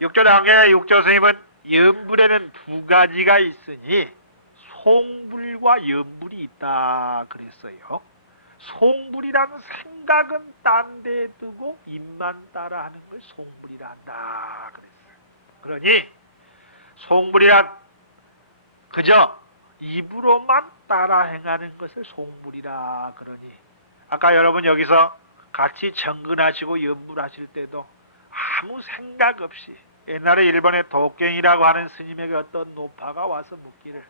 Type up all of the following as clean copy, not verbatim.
육조 당경의 육조 스님은 염불에는 두 가지가 있으니 송불과 염불이 있다 그랬어요. 송불이란 생각은 딴 데 두고 입만 따라 하는 걸 송불이라 한다 그랬어요. 그러니 송불이란 그저 입으로만 따라 행하는 것을 송불이라 그러니, 아까 여러분 여기서 같이 정근하시고 염불하실 때도 아무 생각 없이, 옛날에 일본의 도경이라고 하는 스님에게 어떤 노파가 와서 묻기를,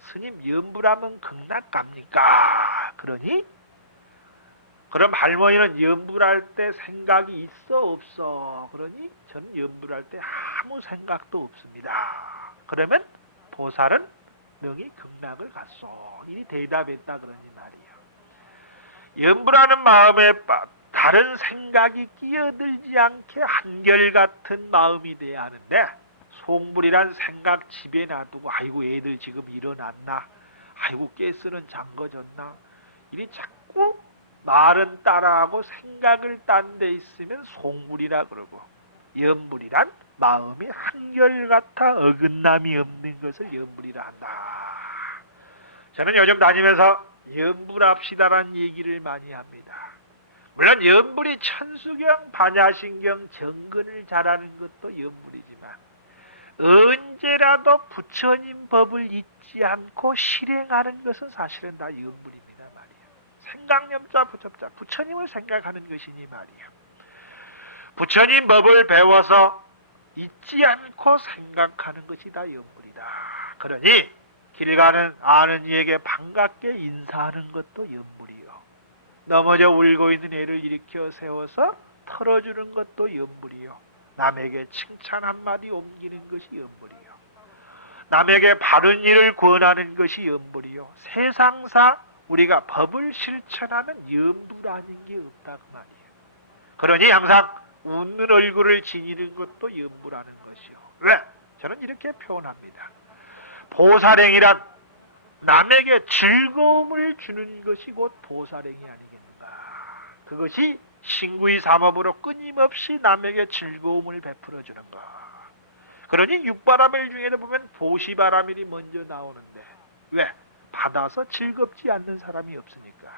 스님 염불하면 극락갑니까? 그러니 그럼 할머니는 염불할 때 생각이 있어 없어? 그러니 저는 염불할 때 아무 생각도 없습니다. 그러면 보살은 능히 극락을 갔소. 이 대답했다 그러니 말이에요. 염불하는 마음에 다른 생각이 끼어들지 않게 한결같은 마음이 돼야 하는데, 송불이란 생각 집에 놔두고 아이고 애들 지금 일어났나, 아이고 깨스는 잠궈졌나, 이리 자꾸 말은 따라하고 생각을 딴 데 있으면 송불이라 그러고, 염불이란 마음이 한결같아 어긋남이 없는 것을 염불이라 한다. 저는 요즘 다니면서 염불합시다라는 얘기를 많이 합니다. 물론 염불이 천수경, 반야신경, 정근을 잘하는 것도 염불이지만 언제라도 부처님 법을 잊지 않고 실행하는 것은 사실은 다 염불입니다 말이에요. 생각념자 부처자, 부처님을 생각하는 것이니 말이에요. 부처님 법을 배워서 잊지 않고 생각하는 것이 다 염불이다. 그러니 길 가는 아는 이에게 반갑게 인사하는 것도 염불이요. 넘어져 울고 있는 애를 일으켜 세워서 털어주는 것도 염불이요. 남에게 칭찬 한마디 옮기는 것이 염불이요. 남에게 바른 일을 권하는 것이 염불이요. 세상사 우리가 법을 실천하는 염불 아닌 게 없다 그 말이에요. 그러니 항상 웃는 얼굴을 지니는 것도 염불하는 것이요. 왜? 저는 이렇게 표현합니다. 보살행이란 남에게 즐거움을 주는 것이 곧 보살행이 아니겠는가. 그것이 신구의 삼업으로 끊임없이 남에게 즐거움을 베풀어 주는 것. 그러니 육바라밀 중에는 보면 보시바라밀이 먼저 나오는데, 왜? 받아서 즐겁지 않는 사람이 없으니까.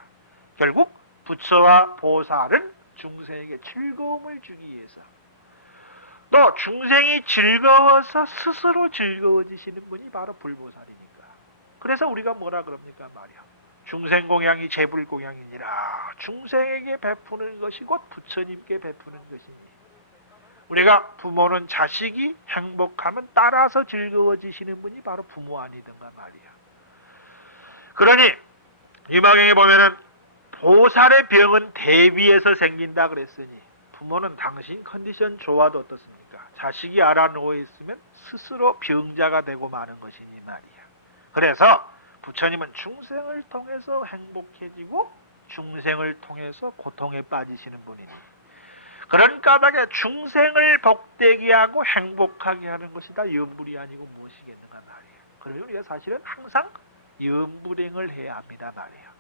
결국 부처와 보살은 중생에게 즐거움을 주기 위해서, 또 중생이 즐거워서 스스로 즐거워지시는 분이 바로 불보살이니까. 그래서 우리가 뭐라 그럽니까 말이야. 중생공양이 제불공양이니라. 중생에게 베푸는 것이 곧 부처님께 베푸는 것이니, 우리가 부모는 자식이 행복하면 따라서 즐거워지시는 분이 바로 부모 아니든가 말이야. 그러니 유마경에 보면은 보살의 병은 대비해서 생긴다 그랬으니, 부모는 당신 컨디션 좋아도 어떻습니까? 자식이 알아 누워 있으면 스스로 병자가 되고 마는 것이니 말이야. 그래서 부처님은 중생을 통해서 행복해지고 중생을 통해서 고통에 빠지시는 분이니, 그런 까닭에 중생을 복되게 하고 행복하게 하는 것이 다 염불이 아니고 무엇이겠는가 말이에요. 그래서 우리가 사실은 항상 염불행을 해야 합니다 말이에요.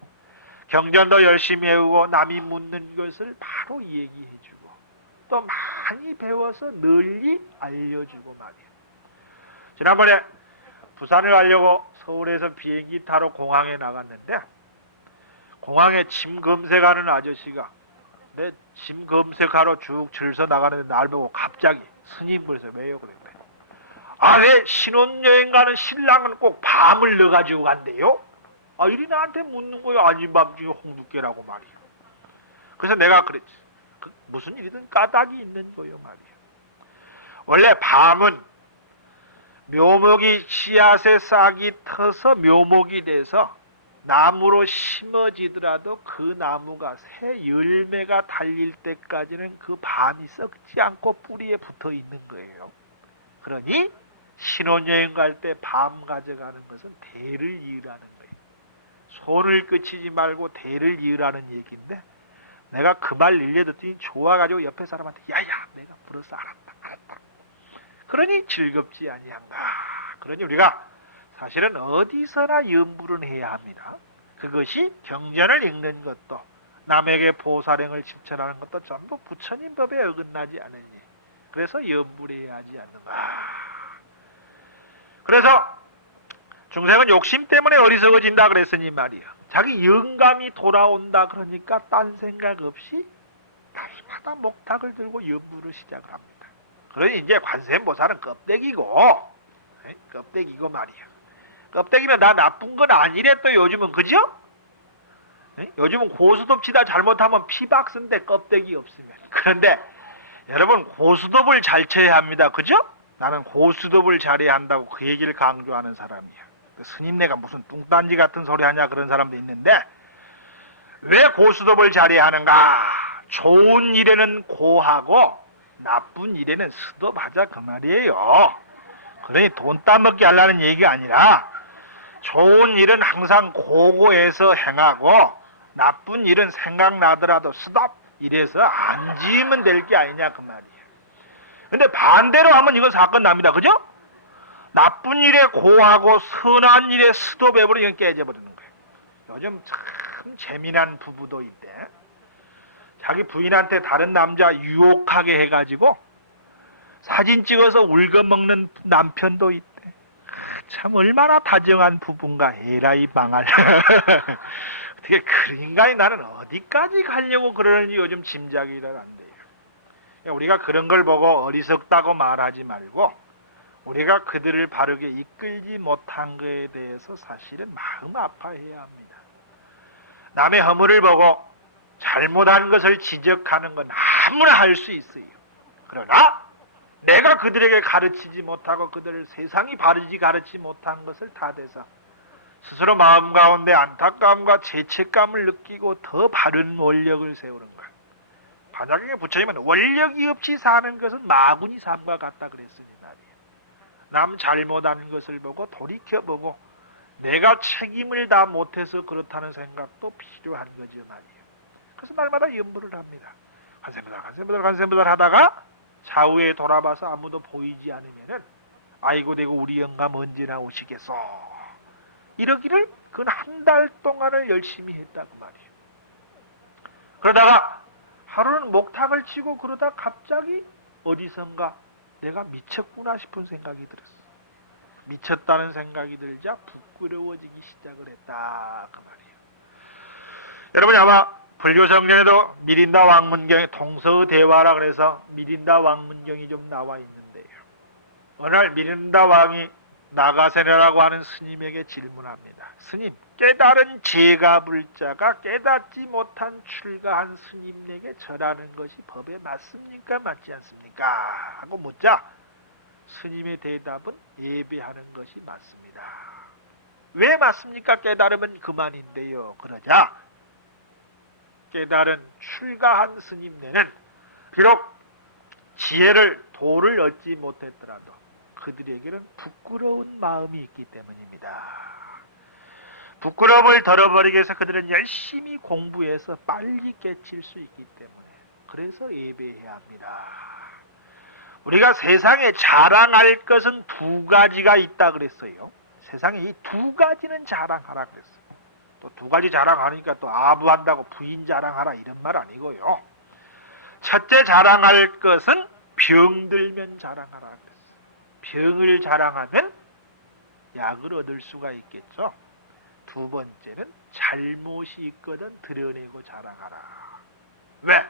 경전도 열심히 외우고 남이 묻는 것을 바로 얘기해주고, 또 많이 배워서 널리 알려주고 말이에요. 지난번에 부산을 가려고 서울에서 비행기 타러 공항에 나갔는데, 공항에 짐 검색하는 아저씨가 내 짐 검색하러 쭉 줄서 나가는데 날 보고 갑자기 스님 그래서 왜요? 그랬대. 아, 왜 신혼여행 가는 신랑은 꼭 밤을 넣어가지고 간대요? 아, 이리 나한테 묻는 거예요. 아닌 밤중에 홍두깨라고 말이에요. 그래서 내가 그랬지. 무슨 일이든 까닭이 있는 거예요 말이에요. 원래 밤은 묘목이 씨앗에 싹이 터서 묘목이 돼서 나무로 심어지더라도 그 나무가 새 열매가 달릴 때까지는 그 밤이 썩지 않고 뿌리에 붙어 있는 거예요. 그러니 신혼여행 갈 때 밤 가져가는 것은 대를 이으라는 거예요. 손을 그치지 말고 대를 이으라는 얘기인데, 내가 그 말 일려듣더니 좋아가지고 옆에 사람한테 야야 내가 불어서 알았다. 그러니 즐겁지 아니한가. 그러니 우리가 사실은 어디서나 염불은 해야 합니다. 그것이 경전을 읽는 것도 남에게 보살행을 실천하는 것도 전부 부처님 법에 어긋나지 않으니, 그래서 염불해야 하지 않는가. 그래서 중생은 욕심 때문에 어리석어진다 그랬으니 말이야. 자기 영감이 돌아온다 그러니까 딴 생각 없이 날마다 목탁을 들고 염불을 시작을 합니다. 그러니 이제 관세음보살은 껍데기고, 껍데기고 말이야. 껍데기는 다 나쁜 건 아니래 또 요즘은, 그죠? 요즘은 고수톱치다 잘못하면 피박스인데 껍데기 없으면. 그런데 여러분 고수톱을 잘 쳐야 합니다. 그죠? 나는 고수톱을 잘해야 한다고 그 얘기를 강조하는 사람이야. 스님네가 무슨 뚱딴지 같은 소리 하냐 그런 사람도 있는데, 왜 고수톱을 잘해야 하는가? 좋은 일에는 고하고 나쁜 일에는 스톱하자 그 말이에요. 그러니 돈 따먹게 하려는 얘기가 아니라 좋은 일은 항상 고고해서 행하고 나쁜 일은 생각나더라도 스톱 이래서 안 지으면 될 게 아니냐 그 말이에요. 근데 반대로 하면 이건 사건 납니다. 그죠? 나쁜 일에 고하고 선한 일에 스톱해버리면 깨져버리는 거예요. 요즘 참 재미난 부부도 있대. 자기 부인한테 다른 남자 유혹하게 해가지고 사진 찍어서 울거먹는 남편도 있대. 참 얼마나 다정한 부부인가. 에라이 망할. 어떻게 그런 인간이 나는 어디까지 가려고 그러는지 요즘 짐작이 잘 안 돼요. 우리가 그런 걸 보고 어리석다고 말하지 말고 우리가 그들을 바르게 이끌지 못한 것에 대해서 사실은 마음 아파해야 합니다. 남의 허물을 보고 잘못한 것을 지적하는 건 아무나 할 수 있어요. 그러나 내가 그들에게 가르치지 못하고 그들을 세상이 바르지 가르치지 못한 것을 탓해서 스스로 마음 가운데 안타까움과 죄책감을 느끼고 더 바른 원력을 세우는 것. 반야경에 부처님은 원력이 없이 사는 것은 마구니 삶과 같다 그랬으니 말이에요. 남 잘못하는 것을 보고 돌이켜보고 내가 책임을 다 못해서 그렇다는 생각도 필요한 거죠 말이에요. 그래서 날마다 염불을 합니다. 간세보살 하다가 좌우에 돌아봐서 아무도 보이지 않으면은 아이고 대고 우리 영감 언제 나오시겠어? 이러기를 그건 한 달 동안을 열심히 했다고 말이에요. 그러다가 하루는 목탁을 치고 그러다 갑자기 어디선가 내가 미쳤구나 싶은 생각이 들었어. 미쳤다는 생각이 들자 부끄러워지기 시작을 했다 그 말이에요. 여러분이 아마 불교성경에도 미린다 왕문경에 동서대화라 그래서 미린다 왕문경이 좀 나와 있는데요. 어느 날 미린다 왕이 나가세라라고 하는 스님에게 질문합니다. 스님, 깨달은 제가불자가 깨닫지 못한 출가한 스님에게 절하는 것이 법에 맞습니까? 맞지 않습니까? 하고 묻자 스님의 대답은 예배하는 것이 맞습니다. 왜 맞습니까? 깨달으면 그만인데요. 그러자 깨달은 출가한 스님네는 비록 지혜를 도를 얻지 못했더라도 그들에게는 부끄러운 마음이 있기 때문입니다. 부끄러움을 덜어버리기 위해서 그들은 열심히 공부해서 빨리 깨칠 수 있기 때문에 그래서 예배해야 합니다. 우리가 세상에 자랑할 것은 두 가지가 있다 그랬어요. 세상에 이 두 가지는 자랑하라 그랬어요. 또 두 가지 자랑하니까 또 아부한다고 부인 자랑하라 이런 말 아니고요. 첫째 자랑할 것은 병들면 자랑하라 그랬어요. 병을 자랑하면 약을 얻을 수가 있겠죠. 두 번째는 잘못이 있거든 드러내고 자랑하라. 왜?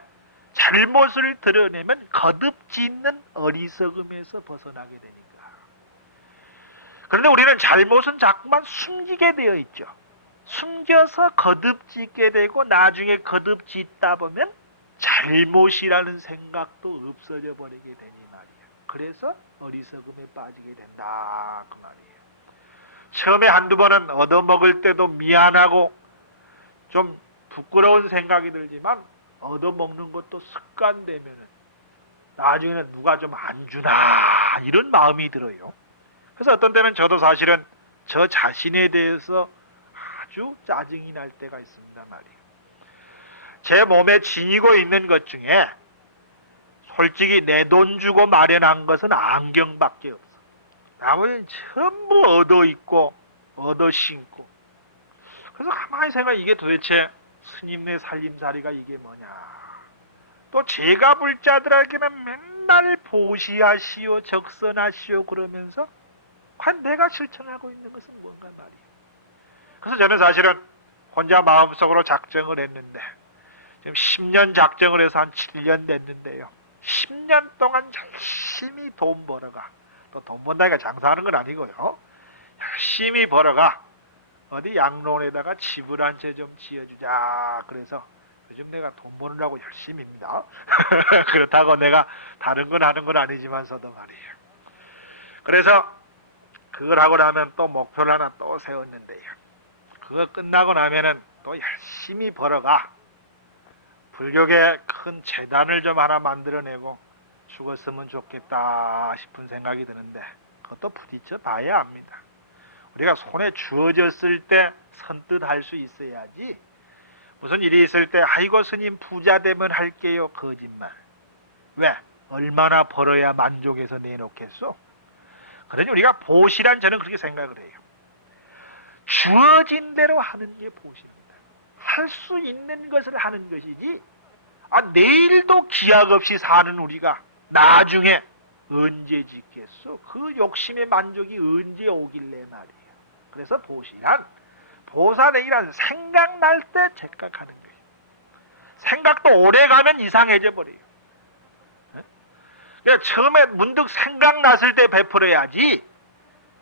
잘못을 드러내면 거듭짓는 어리석음에서 벗어나게 되니까. 그런데 우리는 잘못은 자꾸만 숨기게 되어 있죠. 숨겨서 거듭짓게 되고 나중에 거듭짓다 보면 잘못이라는 생각도 없어져 버리게 되니 말이에요. 그래서 어리석음에 빠지게 된다 그 말이에요. 처음에 한두 번은 얻어먹을 때도 미안하고 좀 부끄러운 생각이 들지만 얻어먹는 것도 습관되면은 나중에는 누가 좀 안 주나 이런 마음이 들어요. 그래서 어떤 때는 저도 사실은 저 자신에 대해서 아주 짜증이 날 때가 있습니다 말이에요. 제 몸에 지니고 있는 것 중에 솔직히 내 돈 주고 마련한 것은 안경밖에 없어. 나머지는 전부 얻어 입고 얻어 신고. 그래서 가만히 생각해 이게 도대체 스님네 살림살이가 이게 뭐냐. 또 제가 불자들에게는 맨날 보시하시오 적선하시오 그러면서 과연 내가 실천하고 있는 것은 뭔가 말이에요. 그래서 저는 사실은 혼자 마음속으로 작정을 했는데 지금 10년 작정을 해서 한 7년 됐는데요. 10년 동안 열심히 돈 벌어가, 또 돈 번다니까 장사하는 건 아니고요. 열심히 벌어가 어디 양론에다가 집을 한 채 좀 지어주자. 그래서 요즘 내가 돈 버느라고 열심입니다. 그렇다고 내가 다른 건 하는 건 아니지만서도 말이에요. 그래서 그걸 하고 나면 또 목표를 하나 또 세웠는데요. 그거 끝나고 나면은 또 열심히 벌어가 불교계 큰 재단을 좀 하나 만들어내고 죽었으면 좋겠다 싶은 생각이 드는데 그것도 부딪혀 봐야 합니다. 우리가 손에 주어졌을 때 선뜻 할 수 있어야지 무슨 일이 있을 때 아이고 스님 부자 되면 할게요. 거짓말. 왜? 얼마나 벌어야 만족해서 내놓겠소? 그러니 우리가 보시란 저는 그렇게 생각을 해요. 주어진 대로 하는 게 보시입니다. 할 수 있는 것을 하는 것이지 내일도 기약 없이 사는 우리가 나중에 언제 짓겠소? 그 욕심의 만족이 언제 오길래 말이에요. 그래서 보시란 보살행이란 생각날 때 착각하는 거예요. 생각도 오래 가면 이상해져 버려요. 그러니까 처음에 문득 생각났을 때 베풀어야지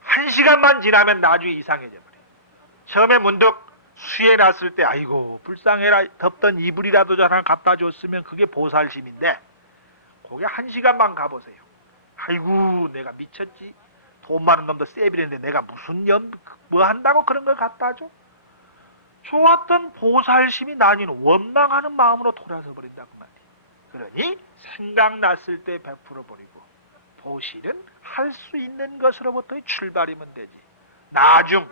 1시간만 지나면 나중에 이상해져 버려요. 처음에 문득 수해 났을 때 아이고 불쌍해라 덮던 이불이라도 하나 갖다 줬으면 그게 보살심인데 거기 1시간만 가보세요. 아이고 내가 미쳤지. 돈 많은 놈도 세비랬는데 내가 무슨 뭐 한다고 그런 걸 갖다 줘? 좋았던 보살심이 나뉘는 원망하는 마음으로 돌아서 버린다고 말이에요. 그러니 생각났을 때 베풀어 버리고 보실은 할 수 있는 것으로부터의 출발이면 되지. 나중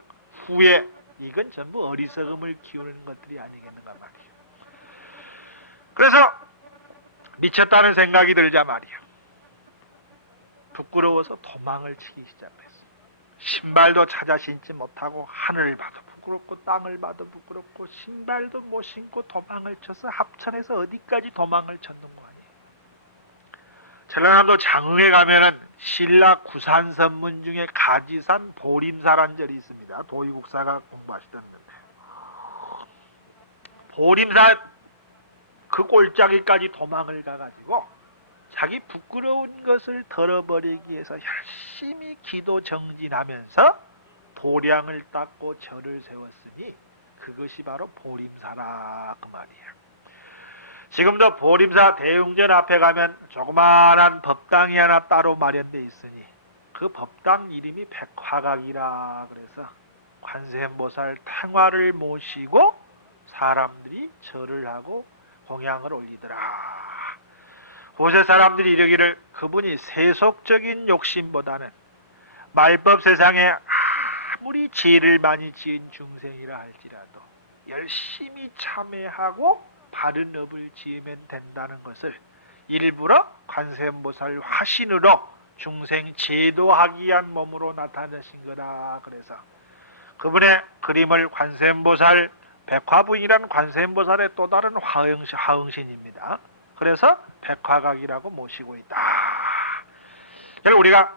후에 이건 전부 어리석음을 키우는 것들이 아니겠는가 말이에요. 그래서 미쳤다는 생각이 들자 말이에요. 부끄러워서 도망을 치기 시작했어. 신발도 찾아 신지 못하고 하늘을 봐도 부끄럽고 땅을 봐도 부끄럽고 신발도 못 신고 도망을 쳐서 합천에서 어디까지 도망을 쳤는 거 아니에요. 전라남도 장흥에 가면은 신라 구산선문 중에 가지산 보림사란 절이 있습니다. 도의국사가 공부하시던 건데 보림사 그 꼴짜기까지 도망을 가가지고 자기 부끄러운 것을 덜어버리기 위해서 열심히 기도 정진하면서 도량을 닦고 절을 세웠으니 그것이 바로 보림사라 그 말이에요. 지금도 보림사 대웅전 앞에 가면 조그마한 법당이 하나 따로 마련되어 있으니 그 법당 이름이 백화각이라 그래서 관세음보살 탱화를 모시고 사람들이 절을 하고 공양을 올리더라. 고세 사람들이 이르기를 그분이 세속적인 욕심보다는 말법 세상에 아무리 죄를 많이 지은 중생이라 할지라도 열심히 참회하고 바른 업을 지으면 된다는 것을 일부러 관세음보살 화신으로 중생 제도하기 위한 몸으로 나타나신 거다. 그래서 그분의 그림을 관세음보살 백화부인이라는 관세음보살의 또 다른 화응신입니다. 그래서 백화각이라고 모시고 있다. 우리가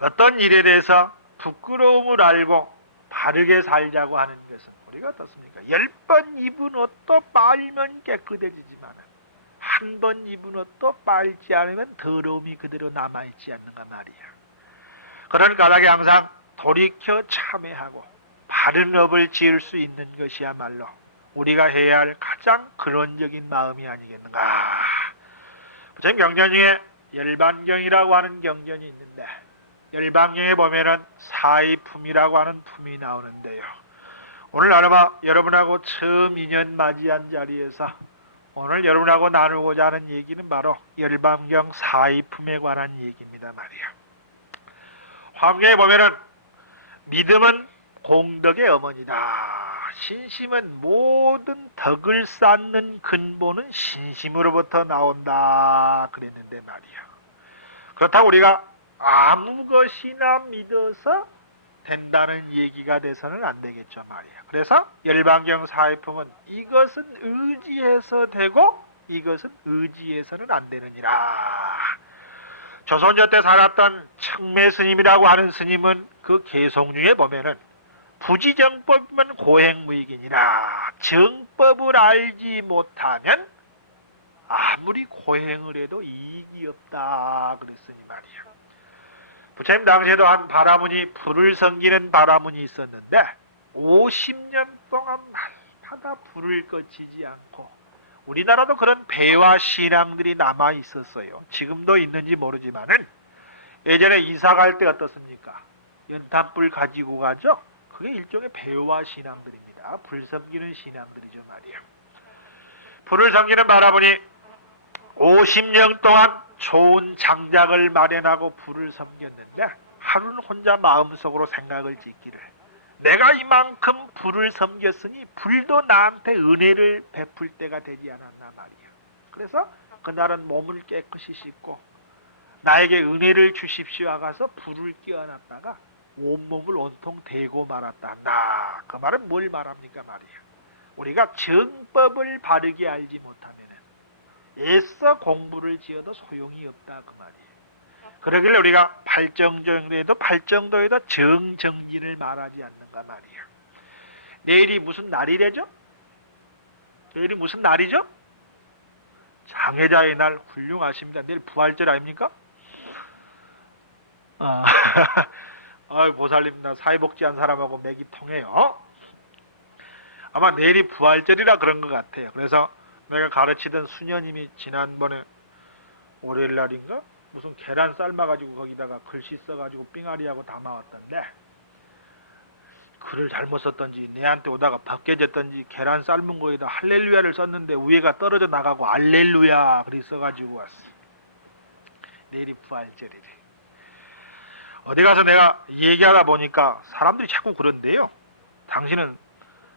어떤 일에 대해서 부끄러움을 알고 바르게 살자고 하는 것은 우리가 어떻습니까? 10번 입은 옷도 빨면 깨끗해지지만 한 번 입은 옷도 빨지 않으면 더러움이 그대로 남아있지 않는가 말이야. 그런 까닭에 항상 돌이켜 참회하고 바른 업을 지을 수 있는 것이야말로 우리가 해야 할 가장 근원적인 마음이 아니겠는가. 부처님 경전 중에 열반경이라고 하는 경전이 있는데 열반경에 보면은 사의품이라고 하는 품이 나오는데요. 오늘 아마 여러분하고 처음 인연 맞이한 자리에서 오늘 여러분하고 나누고자 하는 얘기는 바로 열반경 사의품에 관한 얘기입니다 말이야. 화엄경에 보면은 믿음은 공덕의 어머니다. 신심은 모든 덕을 쌓는 근본은 신심으로부터 나온다 그랬는데 말이야. 그렇다고 우리가 아무 것이나 믿어서 된다는 얘기가 돼서는 안 되겠죠 말이야. 그래서 열반경 사의품은 이것은 의지해서 되고 이것 이것은 의지해서는 안 되느니라. 조선조 때 살았던 청매 스님이라고 하는 스님은 그 개송중에 보면은 부지정법이면 고행무익이니라. 정법을 알지 못하면 아무리 고행을 해도 이익이 없다 그랬으니 말이야. 부처님 당시에도 한 바라문이 불을 섬기는 바라문이 있었는데 50년 동안 날마다 불을 꺼지지 않고, 우리나라도 그런 배와 신앙들이 남아 있었어요. 지금도 있는지 모르지만은 예전에 이사 갈 때 어떻습니까? 연탄불 가지고 가죠? 그게 일종의 배와 신앙들입니다. 불 섬기는 신앙들이죠 말이에요. 불을 섬기는 바라보니 50년 동안 좋은 장작을 마련하고 불을 섬겼는데 하루는 혼자 마음속으로 생각을 짓기를, 내가 이만큼 불을 섬겼으니 불도 나한테 은혜를 베풀 때가 되지 않았나 말이에요. 그래서 그날은 몸을 깨끗이 씻고 나에게 은혜를 주십시오 하가서 불을 끼워놨다가 온몸을 온통 대고 말았다 한다. 그 말은 뭘 말합니까 말이에요. 우리가 정법을 바르게 알지 못하면 애써 공부를 지어도 소용이 없다 그 말이에요. 그러길래 우리가 팔정도에도 정정지를 말하지 않는가 말이에요. 내일이 무슨 날이래죠? 내일이 무슨 날이죠? 장애자의 날 훌륭하십니다. 내일 부활절 아닙니까? 보살님 나 사회복지한 사람하고 맥이 통해요. 아마 내일이 부활절이라 그런 것 같아요. 그래서 내가 가르치던 수녀님이 지난번에 월요일 날인가 무슨 계란 삶아가지고 거기다가 글씨 써가지고 삥아리하고 담아왔던데, 글을 잘못 썼던지 내한테 오다가 벗겨졌던지 계란 삶은 거에다 할렐루야를 썼는데 위에가 떨어져 나가고 알렐루야 그리 써가지고 왔어. 내일이 부활절이래. 어디 가서 내가 얘기하다 보니까 사람들이 자꾸 그런데요. 당신은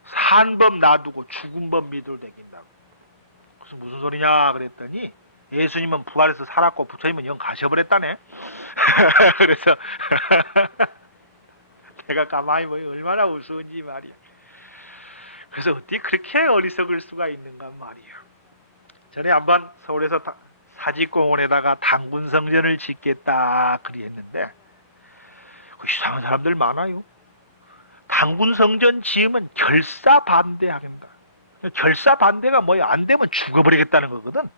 산법 놔두고 죽은 법 믿을 댕긴다고. 그래서 무슨 소리냐 그랬더니 예수님은 부활해서 살았고 부처님은 영 가셔버렸다네. 그래서 내가 가만히 보니 얼마나 우스운지 말이야. 그래서 어떻게 그렇게 어리석을 수가 있는가 말이야. 전에 한번 서울에서 사직공원에다가 당군성전을 짓겠다 그리 했는데 이상한 사람들 많아요. 당군성전 지으면 결사 반대하겠다. 결사 반대가 뭐야? 안 되면 죽어버리겠다는 거거든.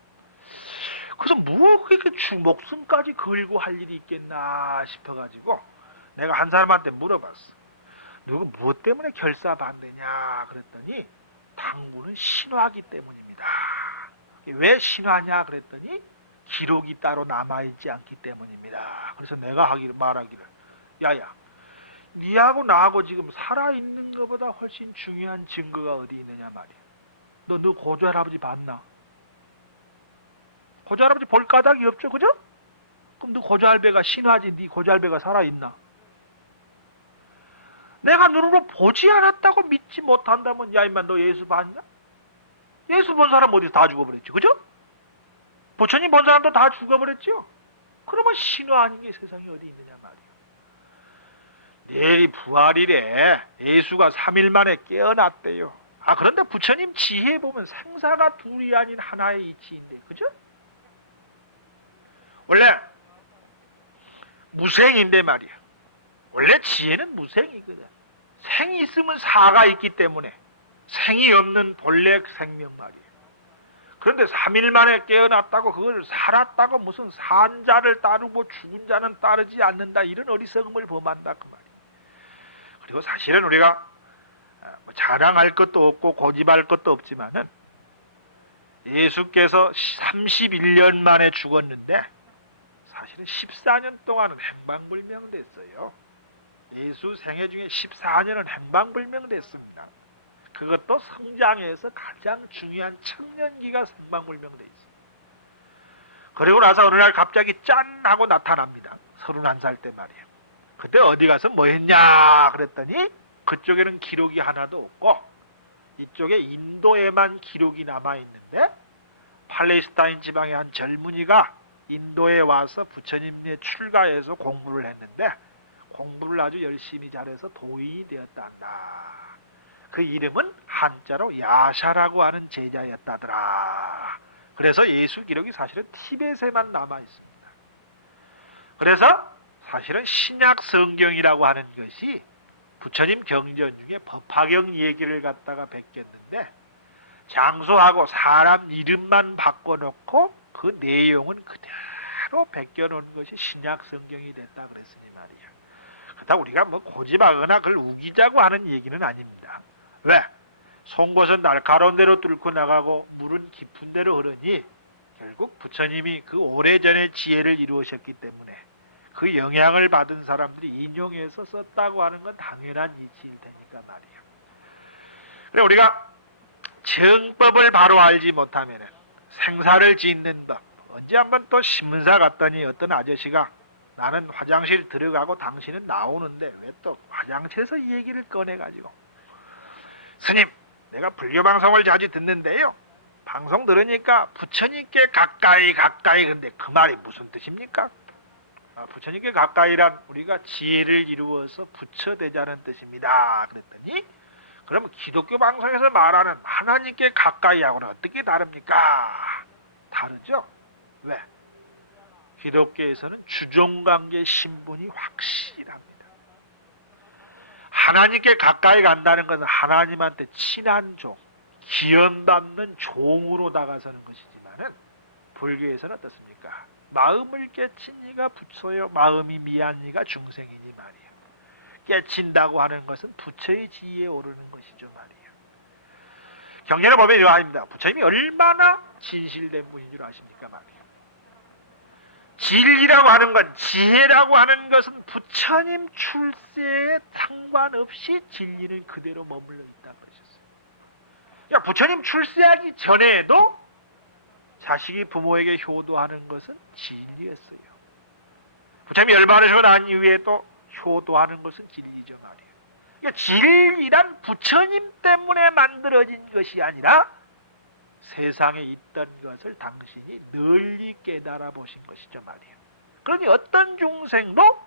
그래서 뭐 그렇게 목숨까지 걸고 할 일이 있겠나 싶어가지고 내가 한 사람한테 물어봤어. 너가 무엇 때문에 결사 반대냐 그랬더니 당군은 신화기 때문입니다. 왜 신화냐 그랬더니 기록이 따로 남아있지 않기 때문입니다. 그래서 내가 말하기를 야야, 니하고 나하고 지금 살아있는 것보다 훨씬 중요한 증거가 어디 있느냐 말이야. 너 고조 할아버지 봤나? 고조 할아버지 볼 까닭이 없죠, 그죠? 그럼 너 고조 할배가 신화지, 니 고조 할배가 살아있나? 내가 눈으로 보지 않았다고 믿지 못한다면 야 임마 너 예수 봤냐? 예수 본 사람 어디서 다 죽어버렸지, 그죠? 부처님 본 사람도 다 죽어버렸죠? 그러면 신화 아닌 게 세상에 어디 있느냐 말이야. 내일이 부활이래. 예수가 3일 만에 깨어났대요. 그런데 부처님 지혜에 보면 생사가 둘이 아닌 하나의 이치인데, 그죠? 원래 무생인데 말이야. 원래 지혜는 무생이거든. 생이 있으면 사가 있기 때문에 생이 없는 본래 생명 말이야. 그런데 3일 만에 깨어났다고 그걸 살았다고 무슨 산 자를 따르고 죽은 자는 따르지 않는다 이런 어리석음을 범한다 그 말이야. 그리고 사실은 우리가 자랑할 것도 없고 고집할 것도 없지만은 예수께서 31년 만에 죽었는데 사실은 14년 동안은 행방불명됐어요. 예수 생애 중에 14년은 행방불명됐습니다. 그것도 성장에서 가장 중요한 청년기가 행방불명돼 있어요. 그리고 나서 어느 날 갑자기 짠 하고 나타납니다. 31살 때 말이에요. 그때 어디 가서 뭐 했냐 그랬더니 그쪽에는 기록이 하나도 없고 이쪽에 인도에만 기록이 남아있는데 팔레스타인 지방의 한 젊은이가 인도에 와서 부처님에 출가해서 공부를 했는데 공부를 아주 열심히 잘해서 도인이 되었다 한다. 그 이름은 한자로 야샤라고 하는 제자였다더라. 그래서 예수 기록이 사실은 티벳에만 남아 있습니다. 그래서 사실은 신약 성경이라고 하는 것이 부처님 경전 중에 법화경 얘기를 갖다가 베꼈는데 장소하고 사람 이름만 바꿔놓고 그 내용은 그대로 베껴놓은 것이 신약 성경이 된다 그랬으니 말이야. 그렇다고 우리가 뭐 고집하거나 그걸 우기자고 하는 얘기는 아닙니다. 왜? 송곳은 날카로운 데로 뚫고 나가고 물은 깊은 데로 흐르니 결국 부처님이 그 오래전에 지혜를 이루셨기 때문에 그 영향을 받은 사람들이 인용해서 썼다고 하는 건 당연한 이치일 테니까 말이야. 그래 우리가 정법을 바로 알지 못하면 생사를 짓는 법. 언제 한번 또 신문사 갔더니 어떤 아저씨가 나는 화장실 들어가고 당신은 나오는데 왜 또 화장실에서 이 얘기를 꺼내가지고 스님 내가 불교방송을 자주 듣는데요. 방송 들으니까 부처님께 가까이 근데 그 말이 무슨 뜻입니까? 부처님께 가까이란 우리가 지혜를 이루어서 부처되자는 뜻입니다. 그랬더니 그럼 기독교 방송에서 말하는 하나님께 가까이하고는 어떻게 다릅니까? 다르죠? 왜? 기독교에서는 주종관계 신분이 확실합니다. 하나님께 가까이 간다는 것은 하나님한테 친한 종, 기원받는 종으로 다가서는 것이지만은 불교에서는 어떻습니까? 마음을 깨친 이가 부처요 마음이 미한 이가 중생이니 말이에요. 깨친다고 하는 것은 부처의 지위에 오르는 것이죠 말이에요. 경전을 보면 이러합니다. 부처님이 얼마나 진실된 분인 줄 아십니까 말이에요. 진리라고 하는 건 지혜라고 하는 것은 부처님 출세에 상관없이 진리는 그대로 머물러 있다는 것이었어요. 그러니까 부처님 출세하기 전에도 자식이 부모에게 효도하는 것은 진리였어요. 부처님이 열반하시고 난 이후에도 효도하는 것은 진리죠 말이에요. 그러니까 진리란 부처님 때문에 만들어진 것이 아니라 세상에 있던 것을 당신이 널리 깨달아 보신 것이죠 말이에요. 그러니 어떤 중생도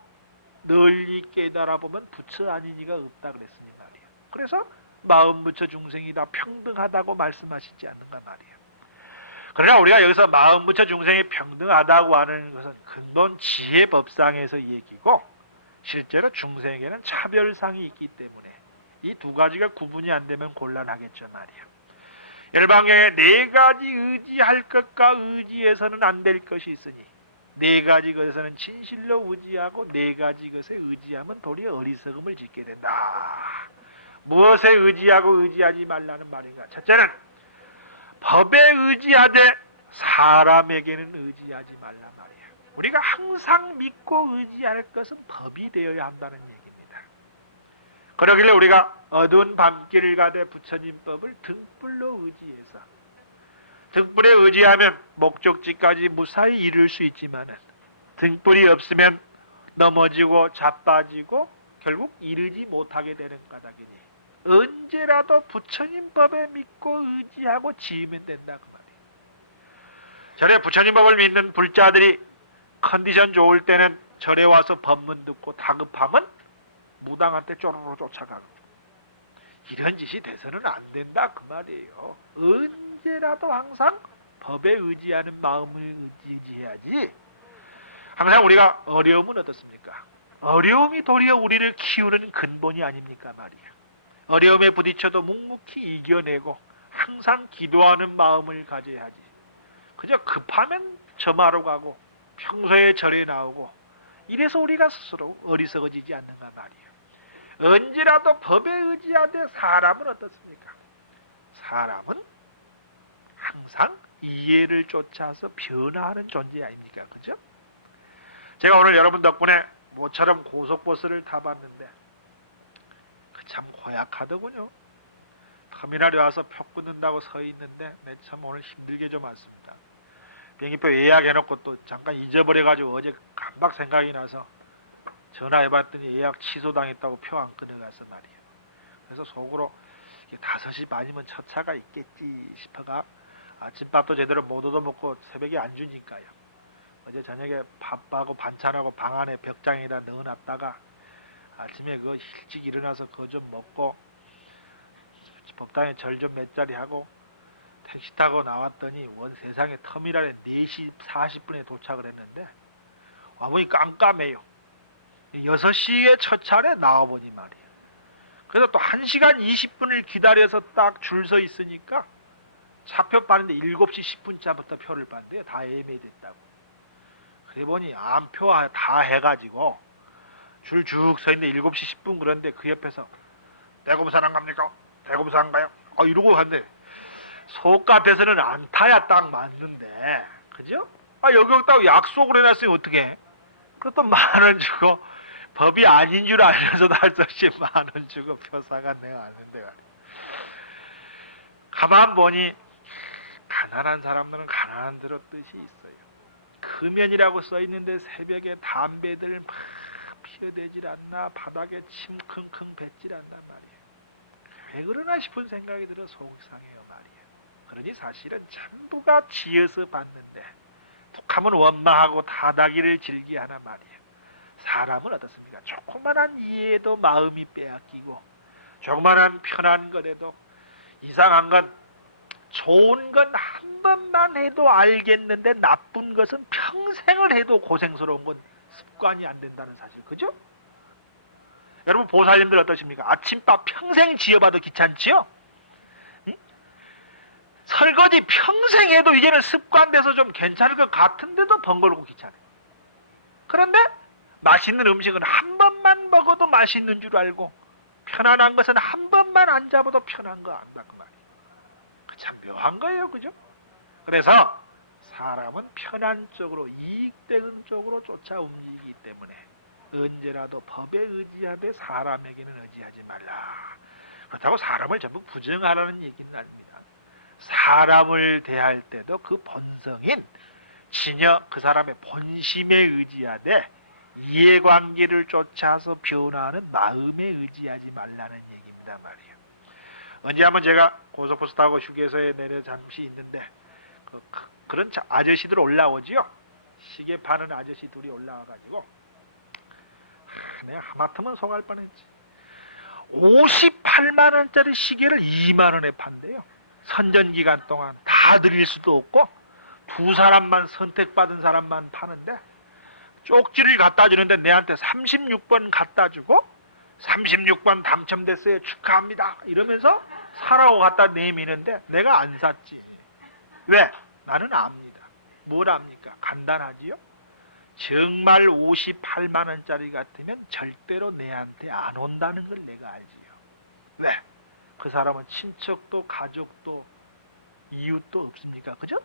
널리 깨달아 보면 부처 아닌 이가 없다 그랬으니 말이에요. 그래서 마음부처 중생이 다 평등하다고 말씀하시지 않는가 말이에요. 그러나 우리가 여기서 마음부처 중생이 평등하다고 하는 것은 근본 지혜법상에서 얘기고 실제로 중생에게는 차별상이 있기 때문에 이 두 가지가 구분이 안 되면 곤란하겠죠 말이에요. 열반경에 네 가지 의지할 것과 의지해서는 안 될 것이 있으니 네 가지 것에서는 진실로 의지하고 네 가지 것에 의지하면 도리어 어리석음을 짓게 된다. 무엇에 의지하고 의지하지 말라는 말인가? 첫째는 법에 의지하되 사람에게는 의지하지 말란 말이에요. 우리가 항상 믿고 의지할 것은 법이 되어야 한다는 얘기입니다. 그러길래 우리가 어두운 밤길을 가되 부처님 법을 등불로 의지해서 등불에 의지하면 목적지까지 무사히 이룰 수 있지만 등불이 없으면 넘어지고 자빠지고 결국 이르지 못하게 되는 까닭이니 언제라도 부처님 법에 믿고 의지하고 지으면 된다 그 말이에요. 절에 부처님 법을 믿는 불자들이 컨디션 좋을 때는 절에 와서 법문 듣고 다급하면 무당한테 쪼르르 쫓아가고 이런 짓이 돼서는 안 된다 그 말이에요. 언제라도 항상 법에 의지하는 마음을 의지해야지. 항상 우리가 어려움은 어떻습니까? 어려움이 도리어 우리를 키우는 근본이 아닙니까 말이에요. 어려움에 부딪혀도 묵묵히 이겨내고 항상 기도하는 마음을 가져야 하지. 그저 급하면 점하러 가고 평소에 절에 나오고 이래서 우리가 스스로 어리석어지지 않는가 말이에요. 언제라도 법에 의지하되 사람은 어떻습니까? 사람은 항상 이해를 쫓아서 변화하는 존재 아닙니까? 그죠? 제가 오늘 여러분 덕분에 모처럼 고속버스를 타봤는데 참 고약하더군요. 터미널에 와서 표 끊는다고 서 있는데 참 오늘 힘들게 좀 왔습니다. 비행기표 예약해놓고 또 잠깐 잊어버려가지고 어제 깜박 생각이 나서 전화해봤더니 예약 취소당했다고 표 안 끊어가서 말이에요. 그래서 속으로 5시 반이면 첫 차가 있겠지 싶어가 아침밥도 제대로 못 얻어먹고 새벽에 안 주니까요. 어제 저녁에 밥하고 반찬하고 방 안에 벽장에다 넣어놨다가 아침에 그거 일찍 일어나서 그거 좀 먹고 법당에 절 좀 몇 자리 하고 택시 타고 나왔더니 세상에 터미널에 4시 40분에 도착을 했는데 와보니 깜깜해요. 6시에 첫 차례 나와보니 말이에요. 그래서 또 1시간 20분을 기다려서 딱 줄 서 있으니까 차표 빠는데 7시 10분차부터 표를 봤대요. 다 예매됐다고. 그래 보니 암표 다 해가지고 줄 쭉 서 있는데 7시 10분 그런데 그 옆에서 대구부산 안 갑니까? 대구부산 안 가요? 이러고 갔는데 속 같아서는 안 타야 딱 맞는데 그죠? 여기 없다고 약속을 해놨으니 어떡해? 그것도 10,000원 주고 법이 아닌 줄 알면서도 할 수 없이 10,000원 주고 표 사간 내가 아는데 가만 보니 가난한 사람들은 가난한 대로 뜻이 있어요. 금연이라고 써있는데 새벽에 담배들 막 피어대질 않나 바닥에 침 킁킁 뱉질 않단 말이에요. 왜 그러나 싶은 생각이 들어 속이 상해요 말이에요. 그러니 사실은 전부가 지어서 봤는데 툭하면 원망하고 타다기를 즐기하나 말이에요. 사람은 어떻습니까? 조그만한 이해도 마음이 빼앗기고 조그만한 편한 것에도 이상한 건 좋은 건 한 번만 해도 알겠는데 나쁜 것은 평생을 해도 고생스러운 건 습관이 안 된다는 사실, 그죠? 여러분 보살님들 어떠십니까? 아침밥 평생 지어봐도 귀찮지요? 응? 설거지 평생 해도 이제는 습관돼서 좀 괜찮을 것 같은데도 번거롭고 귀찮아요. 그런데 맛있는 음식은 한 번만 먹어도 맛있는 줄 알고 편안한 것은 한 번만 안 잡아도 편한 거 안다 그 말이에요. 참 묘한 거예요, 그죠? 그래서 사람은 편한 쪽으로 이익되는 쪽으로 쫓아 움직이기 때문에 언제라도 법에 의지하되 사람에게는 의지하지 말라. 그렇다고 사람을 전부 부정하라는 얘기는 아닙니다. 사람을 대할 때도 그 본성인 진여 그 사람의 본심에 의지하되 이해관계를 쫓아서 변화하는 마음에 의지하지 말라는 얘기입니다 말이에요. 언제 한번 제가 고속버스 타고 휴게소에 내려 잠시 있는데 그런 아저씨들 올라오지요. 시계 파는 아저씨 둘이 올라와가지고 내가 하마터면 속할 뻔했지. 58만원짜리 시계를 2만원에 판대요. 선전기간 동안 다 드릴 수도 없고 두 사람만 선택받은 사람만 파는데 쪽지를 갖다 주는데 내한테 36번 갖다 주고 36번 당첨됐어요 축하합니다 이러면서 사라고 갖다 내미는데 내가 안 샀지. 왜? 나는 압니다. 뭘 압니까? 간단하지요. 정말 58만원짜리 같으면 절대로 내한테 안 온다는 걸 내가 알지요. 왜? 그 사람은 친척도 가족도 이웃도 없습니까? 그죠?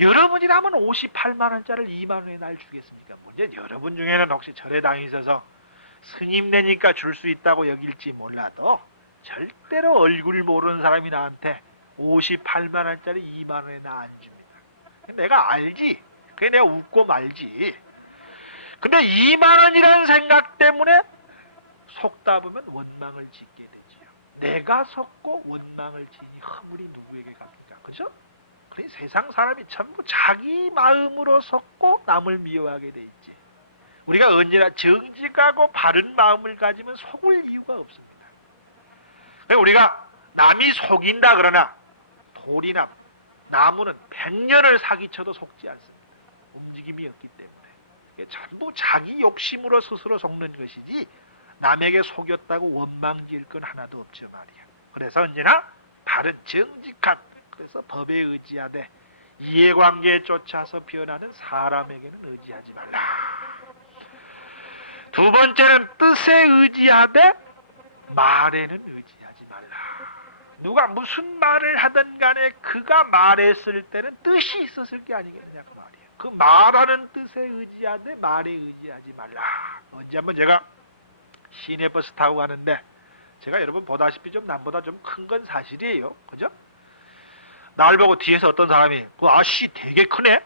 여러분이라면 58만원짜리를 2만원에 날 주겠습니까? 문제 여러분 중에는 혹시 절에 다니셔서 스님 내니까 줄 수 있다고 여길지 몰라도 절대로 얼굴 모르는 사람이 나한테 58만원짜리 2만원에 나 안 줍니다. 내가 알지. 그게 내가 웃고 말지. 근데 2만원이라는 생각 때문에 속다 보면 원망을 짓게 되지요. 내가 속고 원망을 지니 허물이 누구에게 갑니까? 그죠? 그래 세상 사람이 전부 자기 마음으로 속고 남을 미워하게 돼 있지. 우리가 언제나 정직하고 바른 마음을 가지면 속을 이유가 없습니다. 우리가 남이 속인다 그러나 돌이나 나무는 100년을 사기쳐도 속지 않습니다. 움직임이 없기 때문에. 전부 자기 욕심으로 스스로 속는 것이지 남에게 속였다고 원망지을 건 하나도 없죠 말이야. 그래서 언제나 바른 정직한 그래서 법에 의지하되 이해관계에 쫓아서 변하는 사람에게는 의지하지 말라. 두 번째는 뜻에 의지하되 말에는 의지하지 말라. 누가 무슨 말을 하든 간에 그가 말했을 때는 뜻이 있었을 게 아니겠냐 그 말이에요. 그 말하는 뜻에 의지하되 말에 의지하지 말라. 언제 한번 제가 시내버스 타고 가는데 제가 여러분 보다시피 좀 남보다 좀 큰 건 사실이에요. 그죠? 날 보고 뒤에서 어떤 사람이 그 아씨 되게 크네.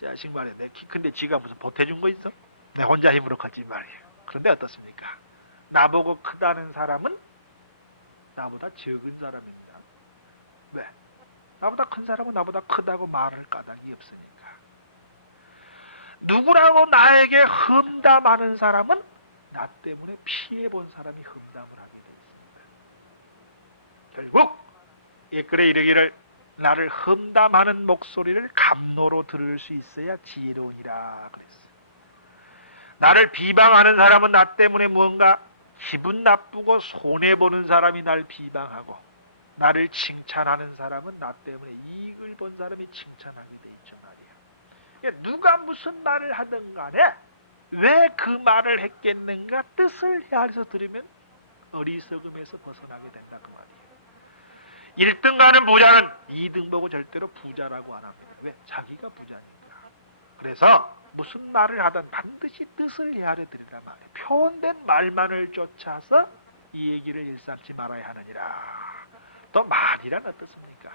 자식 말이야. 내 키 큰데 지가 무슨 보태준 거 있어? 내 혼자 힘으로 컸지 말이에요. 그런데 어떻습니까? 나보고 크다는 사람은 나보다 적은 사람입니다. 왜? 나보다 큰 사람은 나보다 크다고 말할 까닭이 없으니까. 누구라고 나에게 험담하는 사람은 나 때문에 피해본 사람이 험담을 하게 되어 있습니다. 결국 옛글에 이르기를 나를 험담하는 목소리를 감노로 들을 수 있어야 지혜로우니라 그랬어. 나를 비방하는 사람은 나 때문에 무언가 기분 나쁘고 손해보는 사람이 날 비방하고, 나를 칭찬하는 사람은 나 때문에 이익을 본 사람이 칭찬하게 돼 있죠 말이야. 누가 무슨 말을 하든 간에 왜 그 말을 했겠는가 뜻을 헤아려서 들으면 어리석음에서 벗어나게 된다 그 말이에요. 1등 가는 부자는 2등 보고 절대로 부자라고 안 합니다. 왜? 자기가 부자니까. 그래서 무슨 말을 하든 반드시 뜻을 헤아려 드리란 말이에요. 표현된 말만을 쫓아서 이 얘기를 일삼지 말아야 하느니라. 또 말이란 어떻습니까?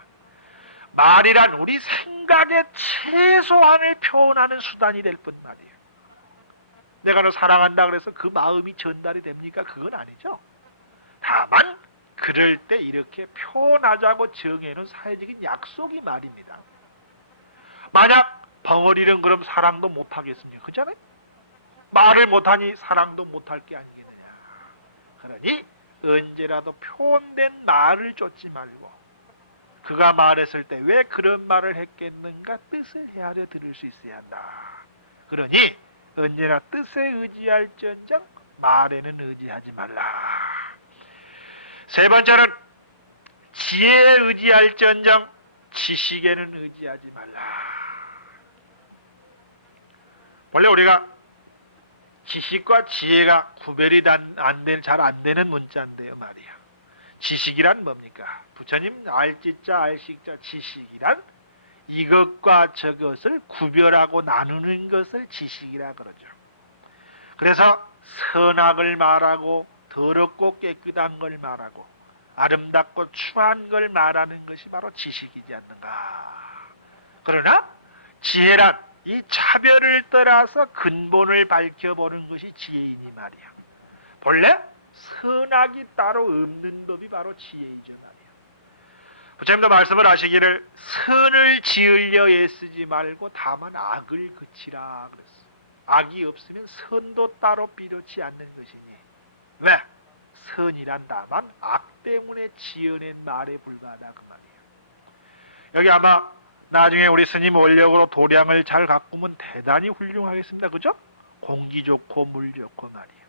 말이란 우리 생각의 최소한을 표현하는 수단이 될 뿐 말이에요. 내가 너 사랑한다 그래서 그 마음이 전달이 됩니까? 그건 아니죠. 다만 그럴 때 이렇게 표현하자고 정해놓은 사회적인 약속이 말입니다. 만약 벙어리는 그럼 사랑도 못하겠습니까? 그렇잖아요? 말을 못하니 사랑도 못할 게 아니겠느냐. 그러니 언제라도 표현된 말을 쫓지 말고 그가 말했을 때 왜 그런 말을 했겠는가 뜻을 헤아려 들을 수 있어야 한다. 그러니 언제나 뜻에 의지할지언정 말에는 의지하지 말라. 세 번째는 지혜에 의지할지언정 지식에는 의지하지 말라. 원래 우리가 지식과 지혜가 구별이 잘 안 되는 문자인데요 말이야. 지식이란 뭡니까? 부처님 알지자 알식자 지식이란 이것과 저것을 구별하고 나누는 것을 지식이라 그러죠. 그래서 선악을 말하고 더럽고 깨끗한 걸 말하고 아름답고 추한 걸 말하는 것이 바로 지식이지 않는가. 그러나 지혜란 이 차별을 떠나서 근본을 밝혀보는 것이 지혜이니 말이야. 본래 선악이 따로 없는 법이 바로 지혜이죠 말이야. 부처님도 말씀을 하시기를 선을 지으려 애쓰지 말고 다만 악을 그치라 그랬어. 악이 없으면 선도 따로 필요치 않는 것이니 왜? 선이란 다만 악 때문에 지어낸 말에 불과하다 그 말이에요. 여기 아마 나중에 우리 스님 원력으로 도량을 잘 가꾸면 대단히 훌륭하겠습니다. 그죠? 공기 좋고 물 좋고 말이에요.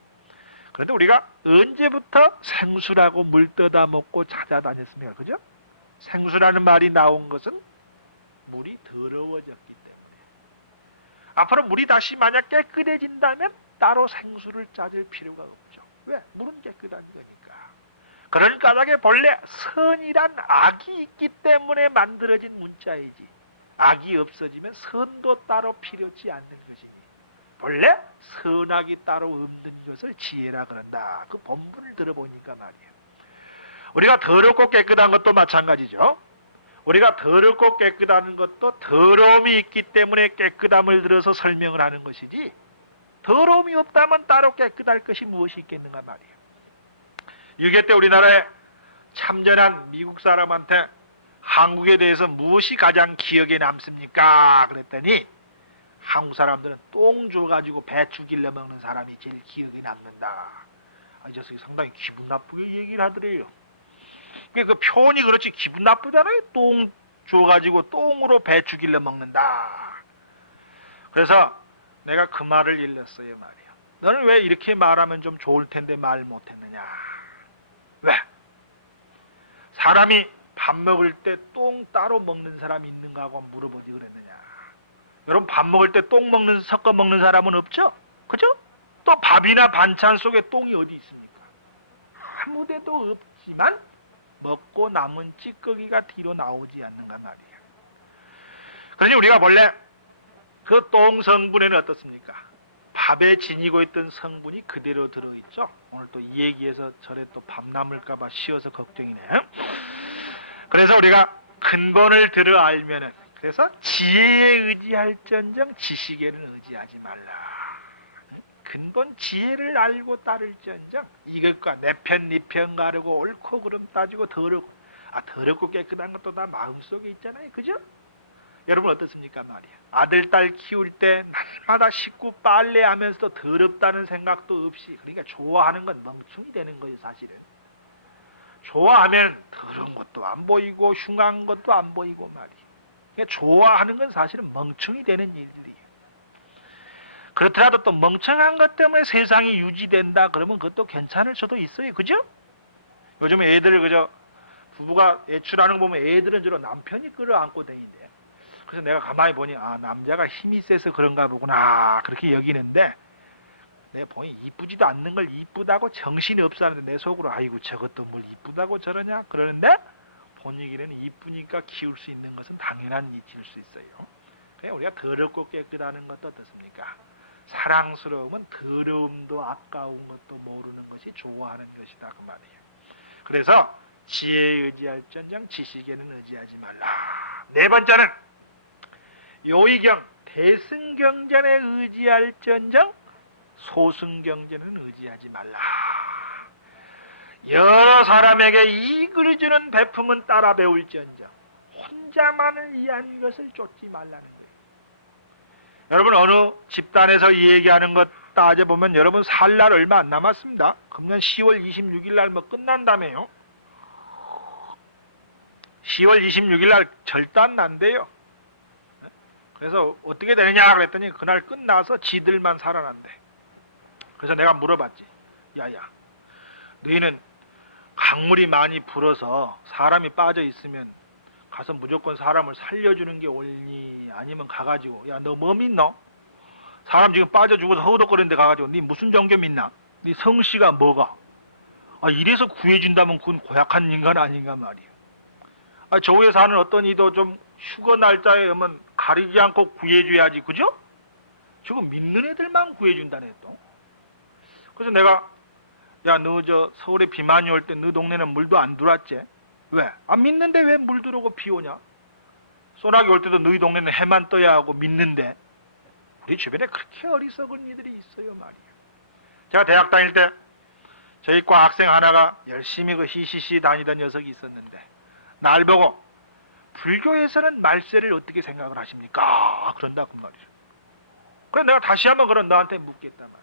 그런데 우리가 언제부터 생수라고 물 떠다 먹고 찾아다녔습니까? 그죠? 생수라는 말이 나온 것은 물이 더러워졌기 때문에. 앞으로 물이 다시 만약 깨끗해진다면 따로 생수를 찾을 필요가 없죠. 왜? 물은 깨끗한 거니까. 그런 까닭에 본래 선이란 악이 있기 때문에 만들어진 문자이지 악이 없어지면 선도 따로 필요치 않는 것이니 본래 선악이 따로 없는 것을 지혜라 그런다. 그 본문을 들어보니까 말이에요. 우리가 더럽고 깨끗한 것도 마찬가지죠. 우리가 더럽고 깨끗한 것도 더러움이 있기 때문에 깨끗함을 들어서 설명을 하는 것이지 더러움이 없다면 따로 깨끗할 것이 무엇이 있겠는가 말이에요. 6.25 때 우리나라에 참전한 미국 사람한테 한국에 대해서 무엇이 가장 기억에 남습니까? 그랬더니 한국 사람들은 똥 줘가지고 배 죽일려 먹는 사람이 제일 기억에 남는다. 이 녀석이 상당히 기분 나쁘게 얘기를 하더래요. 그 표현이 그렇지 기분 나쁘잖아요. 똥 줘가지고 똥으로 배 죽일려 먹는다. 그래서 내가 그 말을 일렀어요 말이에요. 너는 왜 이렇게 말하면 좀 좋을 텐데 말 못했느냐. 왜? 사람이 밥 먹을 때 똥 따로 먹는 사람이 있는가 하고 물어보지 그랬느냐. 여러분 밥 먹을 때 똥 섞어 먹는 사람은 없죠? 그죠? 또 밥이나 반찬 속에 똥이 어디 있습니까? 아무 데도 없지만 먹고 남은 찌꺼기가 뒤로 나오지 않는가 말이에요. 그러니 우리가 본래 그 똥 성분에는 어떻습니까? 밥에 지니고 있던 성분이 그대로 들어있죠. 오늘 또 이 얘기에서 절에 또 밥 남을까봐 쉬어서 걱정이네. 그래서 우리가 근본을 들어 알면은 그래서 지혜에 의지할지언정 지식에는 의지하지 말라. 근본 지혜를 알고 따를지언정 이것과 내 편 네 편 가르고 옳고 그름 따지고 더럽고 깨끗한 것도 다 마음속에 있잖아요. 그죠? 여러분 어떻습니까 말이야. 아들 딸 키울 때 날마다 식구 빨래하면서도 더럽다는 생각도 없이 그러니까 좋아하는 건 멍충이 되는 거예요 사실은. 좋아하면 더러운 것도 안 보이고 흉한 것도 안 보이고 말이에요. 그러니까 좋아하는 건 사실은 멍청이 되는 일들이에요. 그렇더라도 또 멍청한 것 때문에 세상이 유지된다 그러면 그것도 괜찮을 수도 있어요. 그죠? 요즘 애들 그저 부부가 외출하는 거 보면 애들은 주로 남편이 끌어안고 다니는데, 그래서 내가 가만히 보니 남자가 힘이 세서 그런가 보구나 그렇게 여기는데, 내가 보니 이쁘지도 않는 걸 이쁘다고 정신이 없어 하는데 내 속으로 아이고 저것도 뭘 이쁘다고 저러냐 그러는데, 본인에게는 이쁘니까 키울 수 있는 것은 당연한 이치일 수 있어요. 그냥 우리가 더럽고 깨끗하는 것도 어떻습니까? 사랑스러움은 더러움도 아까운 것도 모르는 것이 좋아하는 것이다 그 말이에요. 그래서 지혜에 의지할전정 지식에는 의지하지 말라. 네 번째는 요의경 대승경전에 의지할전정 소승경전은 의지하지 말라. 여러 사람에게 이익을 주는 베품은 따라 배울지언정 혼자만을 위한 것을 쫓지 말라는 거예요. 여러분 어느 집단에서 이 얘기하는 것 따져보면 여러분 살 날 얼마 안 남았습니다. 금년 10월 26일 날 뭐 끝난다며요. 10월 26일 날 절단 난대요. 그래서 어떻게 되느냐 그랬더니 그날 끝나서 지들만 살아난대. 그래서 내가 물어봤지. 야야, 너희는 강물이 많이 불어서 사람이 빠져 있으면 가서 무조건 사람을 살려주는 게 옳니? 아니면 가가지고 야 너 뭐 믿노? 사람 지금 빠져 죽어서 허우덕거리는데 가가지고 니 무슨 종교 믿나? 니 성씨가 뭐가? 이래서 구해준다면 그건 고약한 인간 아닌가 말이야. 저 위에 사는 어떤 이도 좀 휴거 날짜에 오면 가리지 않고 구해줘야지, 그죠? 지금 믿는 애들만 구해준다네 또. 그래서 내가 야 너 저 서울에 비 많이 올 때 너 동네는 물도 안 들어왔지? 왜? 안 믿는데 왜 물 들어오고 비 오냐? 소나기 올 때도 너희 동네는 해만 떠야 하고 믿는데. 우리 주변에 그렇게 어리석은 이들이 있어요 말이에요. 제가 대학 다닐 때 저희 과 학생 하나가 열심히 그 히시시 다니던 녀석이 있었는데 날 보고 불교에서는 말세를 어떻게 생각을 하십니까? 그런다고 말이죠. 그래서 내가 다시 한번 그런 너한테 묻겠단 말이에요.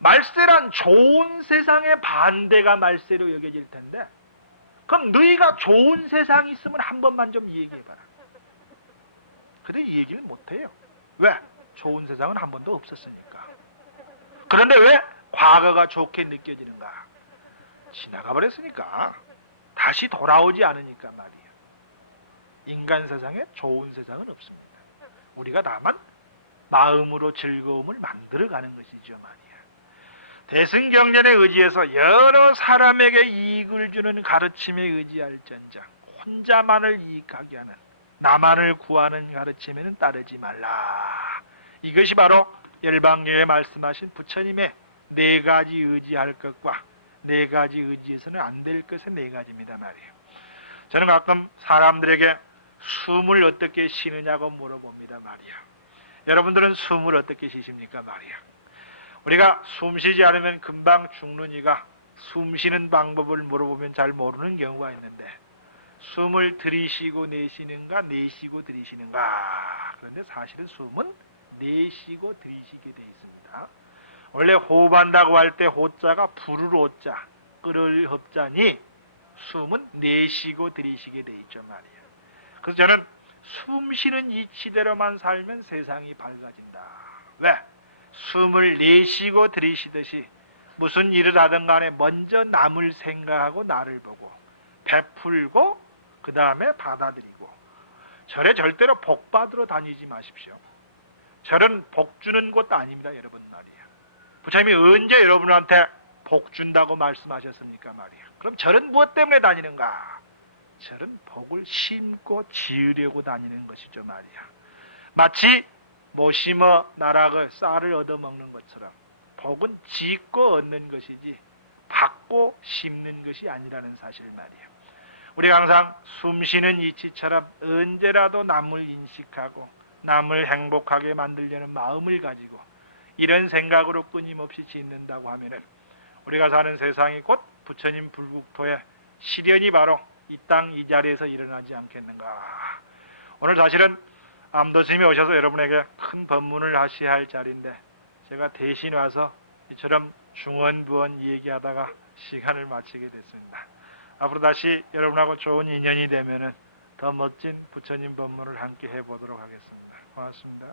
말세란 좋은 세상의 반대가 말세로 여겨질 텐데, 그럼 너희가 좋은 세상이 있으면 한 번만 좀 얘기해봐라. 근데 이 얘기를 못해요. 왜? 좋은 세상은 한 번도 없었으니까. 그런데 왜 과거가 좋게 느껴지는가? 지나가 버렸으니까. 다시 돌아오지 않으니까 말이에요. 인간 세상에 좋은 세상은 없습니다. 우리가 다만 마음으로 즐거움을 만들어가는 것이죠 말이에요. 대승경전에 의지해서 여러 사람에게 이익을 주는 가르침에 의지할전장 혼자만을 이익하게 하는 나만을 구하는 가르침에는 따르지 말라. 이것이 바로 열방교에 말씀하신 부처님의 네 가지 의지할 것과 네 가지 의지해서는 안 될 것의 네 가지입니다 말이에요. 저는 가끔 사람들에게 숨을 어떻게 쉬느냐고 물어봅니다 말이야. 여러분들은 숨을 어떻게 쉬십니까 말이야. 우리가 숨 쉬지 않으면 금방 죽는 이가 숨 쉬는 방법을 물어보면 잘 모르는 경우가 있는데, 숨을 들이쉬고 내쉬는가 내쉬고 들이쉬는가. 그런데 사실은 숨은 내쉬고 들이쉬게 되어 있습니다. 원래 호흡한다고 할 때 호자가 부를 호자 끓을 흡자니 숨은 내쉬고 들이쉬게 되어 있죠 말이에요. 그래서 저는 숨 쉬는 이치대로만 살면 세상이 밝아진다. 왜? 숨을 내쉬고 들이쉬듯이 무슨 일을 하든 간에 먼저 남을 생각하고 나를 보고 베풀고 그 다음에 받아들이고. 절에 절대로 복 받으러 다니지 마십시오. 절은 복 주는 곳 아닙니다 여러분 말이에요. 부처님이 언제 여러분한테 복 준다고 말씀하셨습니까 말이에요. 그럼 절은 무엇 때문에 다니는가? 절은 복을 심고 지으려고 다니는 것이죠 말이야. 마치 못 심어 나락을 쌀을 얻어먹는 것처럼 복은 짓고 얻는 것이지 받고 심는 것이 아니라는 사실 말이에요. 우리가 항상 숨쉬는 이치처럼 언제라도 남을 인식하고 남을 행복하게 만들려는 마음을 가지고 이런 생각으로 끊임없이 짓는다고 하면은 우리가 사는 세상이 곧 부처님 불국토의 실현이 바로 이 땅 이 자리에서 일어나지 않겠는가. 오늘 사실은 암도 스님이 오셔서 여러분에게 큰 법문을 하셔야 할 자리인데 제가 대신 와서 이처럼 중언부언 얘기하다가 시간을 마치게 됐습니다. 앞으로 다시 여러분하고 좋은 인연이 되면은 더 멋진 부처님 법문을 함께 해보도록 하겠습니다. 고맙습니다.